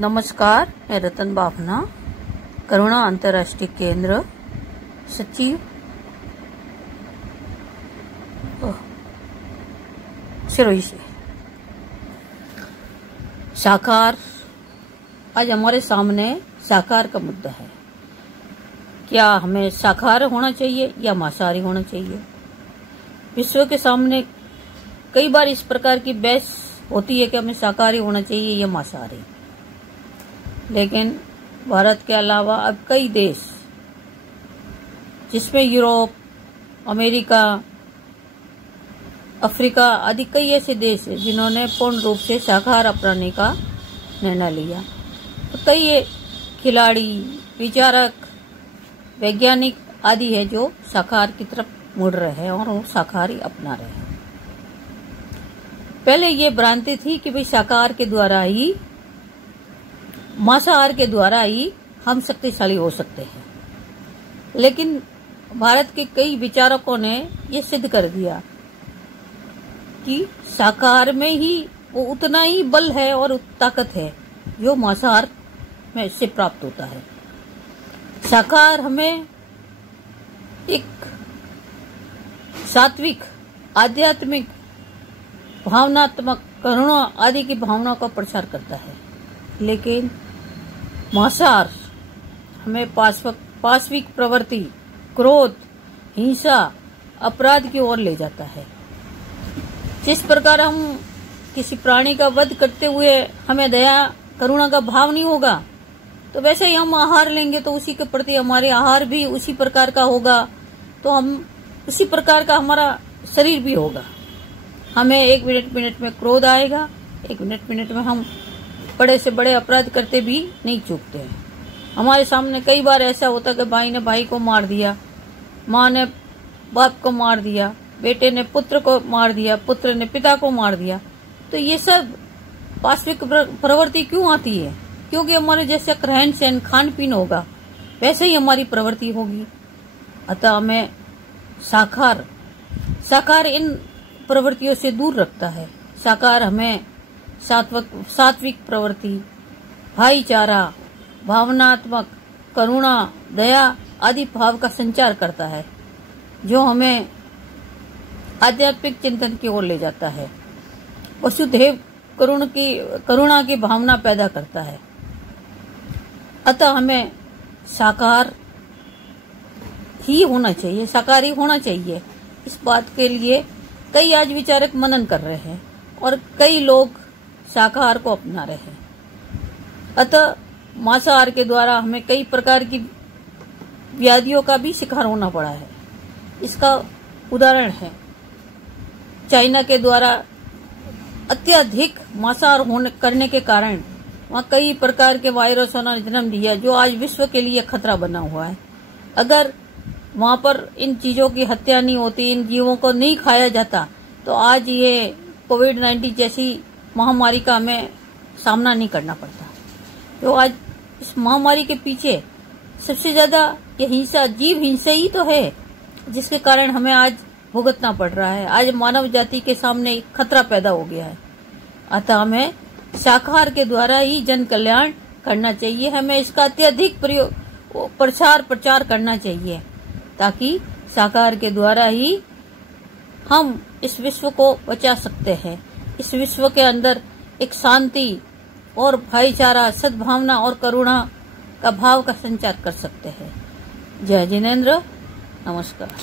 नमस्कार, मैं रतन बाफना, करुणा अंतर्राष्ट्रीय केंद्र सचिव सिरोही से। साकार, आज हमारे सामने साकार का मुद्दा है। क्या हमें शाकाहारी होना चाहिए या मांसाहारी होना चाहिए? विश्व के सामने कई बार इस प्रकार की बहस होती है कि हमें शाकाहारी होना चाहिए या मांसाहारी। लेकिन भारत के अलावा अब कई देश, जिसमें यूरोप, अमेरिका, अफ्रीका आदि कई ऐसे देश हैं जिन्होंने पूर्ण रूप से शाकाहार अपनाने का निर्णय लिया। तो कई खिलाड़ी, विचारक, वैज्ञानिक आदि है जो शाकाहार की तरफ मुड़ रहे हैं और वो शाकाहारी अपना रहे हैं। पहले ये भ्रांति थी कि भाई शाकाहार के द्वारा ही, मांसाहार के द्वारा ही हम शक्तिशाली हो सकते हैं। लेकिन भारत के कई विचारकों ने ये सिद्ध कर दिया कि शाकाहार में ही वो उतना ही बल है और ताकत है जो मांसाहार में से प्राप्त होता है। शाकाहार हमें एक सात्विक, आध्यात्मिक, भावनात्मक, करुणा आदि की भावना का प्रचार करता है। लेकिन मांसाहार हमें पाशविक प्रवृत्ति, क्रोध, हिंसा, अपराध की ओर ले जाता है। जिस प्रकार हम किसी प्राणी का वध करते हुए हमें दया, करुणा का भाव नहीं होगा, तो वैसे ही हम आहार लेंगे तो उसी के प्रति हमारे आहार भी उसी प्रकार का होगा, तो हम उसी प्रकार का हमारा शरीर भी होगा। हमें एक मिनट में क्रोध आएगा, एक मिनट में हम बड़े से बड़े अपराध करते भी नहीं चूकते हैं। हमारे सामने कई बार ऐसा होता है कि भाई ने भाई को मार दिया, माँ ने बाप को मार दिया, बेटे ने पुत्र को मार दिया, पुत्र ने पिता को मार दिया। तो ये सब पाशविक प्रवृत्ति क्यों आती है? क्योंकि हमारे जैसे रहन सहन, खान पीन होगा, वैसे ही हमारी प्रवृत्ति होगी। अतः हमें शाकाहार इन प्रवृत्तियों से दूर रखता है। शाकाहार हमें सात्विक प्रवृत्ति, भाईचारा, भावनात्मक, करुणा, दया आदि भाव का संचार करता है, जो आध्यात्मिक चिंतन की ओर ले जाता है। वसुधैव करुणा की भावना पैदा करता है। अतः हमें शाकाहार ही होना चाहिए, शाकाहारी होना चाहिए। इस बात के लिए कई आज विचारक मनन कर रहे हैं और कई लोग शाकाहार को अपना रहे हैं। अतः मांसाहार के द्वारा हमें कई प्रकार की व्याधियों का भी शिकार होना पड़ा है। इसका उदाहरण है चाइना के द्वारा अत्यधिक मांसाहार करने के कारण वहाँ कई प्रकार के वायरसों ने जन्म लिया, जो आज विश्व के लिए खतरा बना हुआ है। अगर वहाँ पर इन चीजों की हत्या नहीं होती, इन जीवों को नहीं खाया जाता, तो आज ये कोविड-19 जैसी महामारी का हमें सामना नहीं करना पड़ता। तो आज इस महामारी के पीछे सबसे ज्यादा ये हिंसा, जीव हिंसा ही तो है, जिसके कारण हमें आज भुगतना पड़ रहा है। आज मानव जाति के सामने खतरा पैदा हो गया है। अतः हमें शाकाहार के द्वारा ही जन कल्याण करना चाहिए। हमें इसका अत्यधिक प्रचार करना चाहिए, ताकि शाकाहार के द्वारा ही हम इस विश्व को बचा सकते हैं। इस विश्व के अंदर एक शांति और भाईचारा, सद्भावना और करुणा का भाव का संचार कर सकते हैं। जय जिनेन्द्र, नमस्कार।